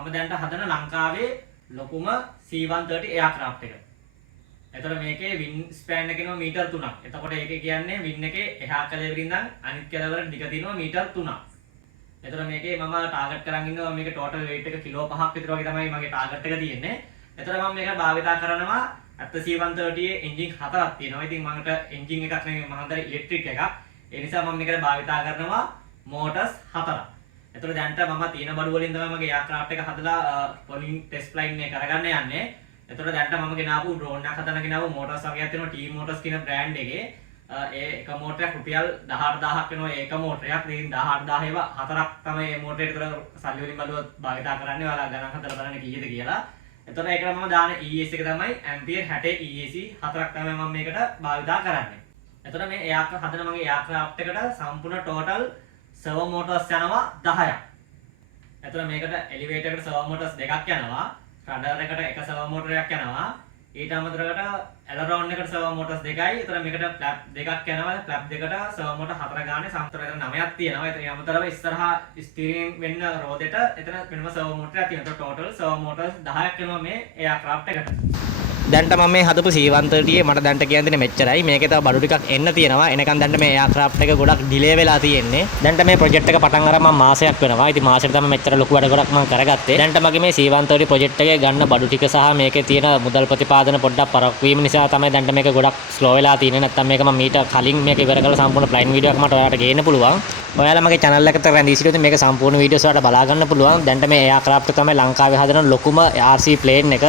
මම දැන්ට හදන ලංකාවේ ලොකුම C130 එයාක්‍රාෆ්ට් එක. එතකොට මේකේ වින් ස්පෑන් එක එනවා මීටර් 3ක්. එතකොට ඒකේ කියන්නේ වින් එකේ එහා කෙළවරින් ඉඳන් අනිත් කෙළවරට දිග තියෙනවා මීටර් 3ක්. එතකොට මේකේ මම ටාගට් කරන් ඉන්නවා මේකේ ටෝටල් weight එක කිලෝ 5ක් විතර වගේ තමයි මගේ ටාගට් එක තියෙන්නේ. එතකොට මම මේක භාවිතා කරනවා ඇත්ත C130 එන්ජින් 4ක් තියෙනවා. ඉතින් මකට එන්ජින් එකක් නෙමෙයි මම හදන්නේ ඉලෙක්ට්‍රික් එකක්. ඒ නිසා මම මේකට භාවිතා කරනවා මෝටර්ස් 4ක්. එතකොට දැන්ට මම තියෙන බඩු වලින් තමයි මගේ එයාක්‍රාෆ්ට් එක හදලා පොලින් ටෙස්ට් ෆ්ලයිට් මේ කරගන්න යන්නේ. එතකොට දැන්ට මම ගෙනාවු ඩ්‍රෝන් එකක් හදන්න ගෙනාවු මෝටර්ස් වගේක් තියෙනවා T Motors කියන බ්‍රෑන්ඩ් එකේ. ඒ එක මෝටරයක් රුපියල් 18000ක් වෙනවා ඒක මෝටරයක්. ඉතින් 18000 ඒවා හතරක් තමයි මේ මෝටරේට උතර සල්ලි වලින් බලුවත් භාවිතා කරන්නේ. ඔයාලා ගණන් හදලා බලන්න කීයද කියලා. එතකොට ඒකට මම දාන ES එක තමයි ඇම්පියර් 60 EAC හතරක් තමයි මම මේකට භාවිතා කරන්නේ. එතකොට මේ එයාක්‍රාෆ්ට් හදන මගේ එයාක්‍රාෆ්ට් එකට සම්පූර්ණ ටෝටල් සර්වෝ මෝටර්ස් යනවා 10ක්. එතකොට මේකට එලිවේටර් එකට සර්වෝ මෝටර්ස් දෙකක් යනවා. රඩර් එකට එක සර්වෝ මෝටරයක් යනවා. ඊට අමතරකට ඇලරෝන් එකට සර්වෝ මෝටර්ස් දෙකයි. එතකොට මේකට ෆ්ලැප් දෙකක් යනවා. ෆ්ලැප් දෙකට සර්වෝ මෝටර් 4 ගානේ සම්පූර්ණ එතන 9ක් තියෙනවා. ඒතර අමතරව ඉස්සරහා ස්ටියරින් වෙන්න රෝදෙට එතන වෙනම සර්වෝ මෝටරයක් තියෙනවා. ටෝටල් සර්වෝ මෝටර්ස් 10ක් වෙනවා මේ එයාක්‍රාෆ්ට් එකට. දැන්ට මම මේ හදපු C130 මට දැන්ට කියන්න දෙන්නේ මෙච්චරයි. මේකේ තව බඩු ටිකක් එන්න තියෙනවා. එනකන් දැන්ට මේ එයාක්‍රාෆ්ට් එක ගොඩක් ඩිලේ වෙලා තියෙන්නේ. දැන්ට මේ ප්‍රොජෙක්ට් එක පටන් අරන් මම මාසයක් වෙනවා. ඉතින් මාසෙට තමයි මෙච්චර ලොකු වැඩ ගොඩක් මම කරගත්තේ. දැන්ට මගේ මේ C130 ප්‍රොජෙක්ට් එකේ ගන්න බඩු ටික සහ මේකේ තියෙන මුදල් ප්‍රතිපාදන පොඩ්ඩක් පරක් වීම නිසා තමයි දැන්ට මේක ගොඩක් ස්ලෝ වෙලා තියෙන්නේ. නැත්තම් මේක මම මීට කලින් මේක ඉවර කරලා සම්පූර්ණ ප්ලයින් වීඩියෝ එකක් මට ඔයාලට ගේන්න පුළුවන්. ඔයාලා මගේ channel එකට රැඳී සිටියොත් මේක සම්පූර්ණ වීඩියෝස් වලට බලා ගන්න පුළුවන්. දැන්ට මේ එයාක්‍රාෆ්ට් තමයි ලංකාවේ හදන ලොකුම RC ප්ලේන් එක.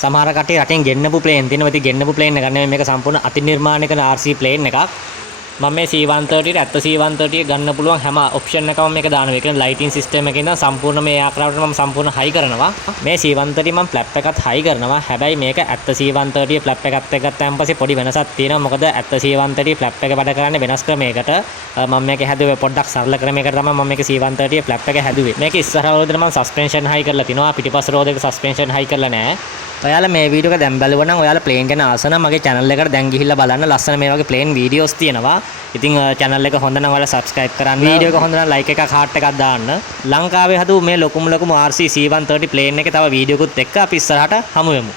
සමහර කට්ටිය රටින් ගෙන්නපු ප්ලේන් තියෙනවා. ඉතින් ගෙන්නපු ප්ලේන් එක නෙමෙයි මේක සම්පූර්ණ අතිනිර්මාණය කරන RC ප්ලේන් එකක්. මම මේ C130 ඇත්ත C130 ගන්න පුළුවන් හැම ඔප්ෂන් එකම මේක දානවා. ඒ කියන්නේ ලයිටින් සිස්ටම් එකේ ඉඳන් සම්පූර්ණ මේ එයාක්‍රාෆ්ට් මම සම්පූර්ණ හයි කරනවා. මේ C130 මම ෆ්ලැප් එකත් හයි කරනවා. හැබැයි මේක ඇත්ත C130 ෆ්ලැප් එකත් එක්ක ගත්තාන් පස්සේ පොඩි වෙනසක් තියෙනවා. මොකද ඇත්ත C130 ෆ්ලැප් එක වැඩ කරන්නේ වෙනස් ක්‍රමයකට. මම මේක හැදුවේ පොඩ්ඩක් සරල ක්‍රමයකට තමයි මම මේක C130 ෆ්ලැප් එක හැදුවේ. මේක ඉස්සරහ රෝදෙට මම සස්පෙන්ෂන් හයි කරලා තිනවා. පිටිපස්ස රෝදෙක සස්පෙන්ෂන් හයි කරලා නැහැ. ඔයාලා මේ වීඩියෝ එක දැන් බලුවා නම් ඔයාලා ප්ලේන් ගැන ආස නම් මගේ channel එකට දැන් ගිහිල්ලා බලන්න. ලස්සන මේ වගේ ප්ලේන් වීඩියෝස් තියෙනවා. ඉතින් channel එක හොඳ නම් ඔයාලා subscribe කරන්න. වීඩියෝ එක හොඳ නම් like එකක් heart එකක් දාන්න. ලංකාවේ හදපු මේ ලොකුම RC C130 ප්ලේන් එකේ තව වීඩියෝකුත් එක්ක අපි ඉස්සරහට හමු වෙමු.